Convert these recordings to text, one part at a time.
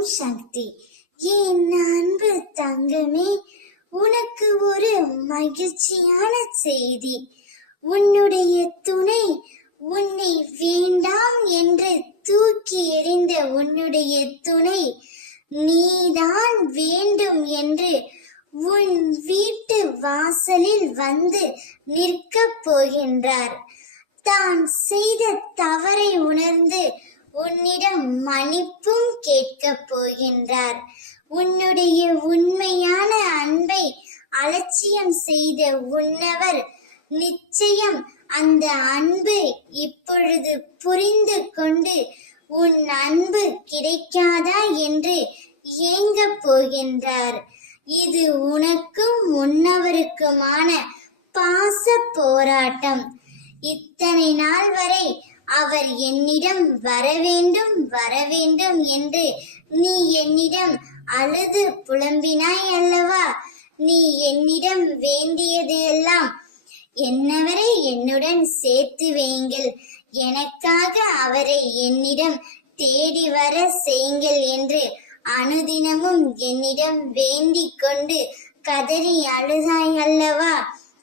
ஓம் சக்தி. என் அன்பு தங்கமே, உனக்கு ஒரு மகிழ்ச்சியான செய்தி. உன்னுடைய துணை உன்னை வேண்டாம் என்று தூக்கி எறிந்த உன்னுடைய துணை நீதான் வேண்டும் என்று உன் வீட்டு வாசலில் வந்து நிற்கப் போகின்றார். தான் செய்த தவறை உணர்ந்து உன்னிடம் மன்னிப்பும் கேட்கப் போகின்றார். உன்னுடைய உண்மையான அன்பை அலட்சியம் செய்த உன்னவர் நிச்சயம் அந்த அன்பு இப்பொழுது புரிந்து கொண்டு உன் அன்பு கிடைக்காதா என்று ஏங்கப் போகின்றார். இது உனக்கும் உன்னவருக்குமான பாச போராட்டம். இத்தனை நாள் வரை அவர் என்னிடம் வரவேண்டும் என்று நீ என்னிடம் அழுது புலம்பினாய் அல்லவா? நீ என்னிடம் வேண்டியது எல்லாம் என்னவரை என்னுடன் சேர்த்து வையுங்கள், எனக்காக அவரை என்னிடம் தேடி வர செய்யுங்கள் என்று அனுதினமும் என்னிடம் வேண்டிக் கொண்டு கதறி அழுதாய் அல்லவா?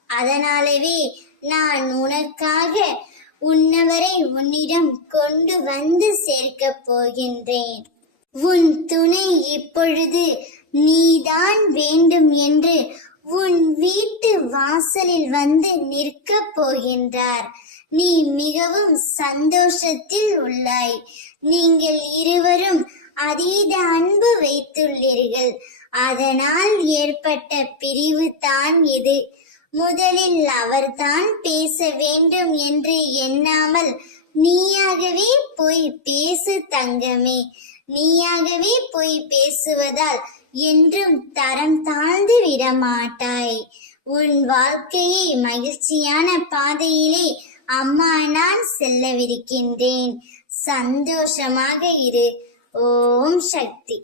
அதனாலவே நான் உனக்காக உன்னவரை உன்னிடம் கொண்டு வந்து சேர்க்கப் போகின்றேன். உன் துணை இப்பொழுது நீதான் வேண்டும் என்று உன் வீட்டு வாசலில் வந்து நிற்கப் போகின்றார். நீ மிகவும் சந்தோஷத்தில் உள்ளாய். நீங்கள் இருவரும் அதீத அன்பு வைத்துள்ளீர்கள். அதனால் ஏற்பட்ட பிரிவு தான் இது. முதலில் அவர்தான் பேச வேண்டும் என்று எண்ணாமல் நீயாகவே போய் பேசு தங்கமே. நீயாகவே போய் பேசுவதால் என்றும் தரம் தாழ்ந்து விடமாட்டாய். உன் வாழ்க்கையை மகிழ்ச்சியான பாதையிலே அம்மா நான் செல்லவிருக்கின்றேன். சந்தோஷமாக இரு. ஓம் சக்தி.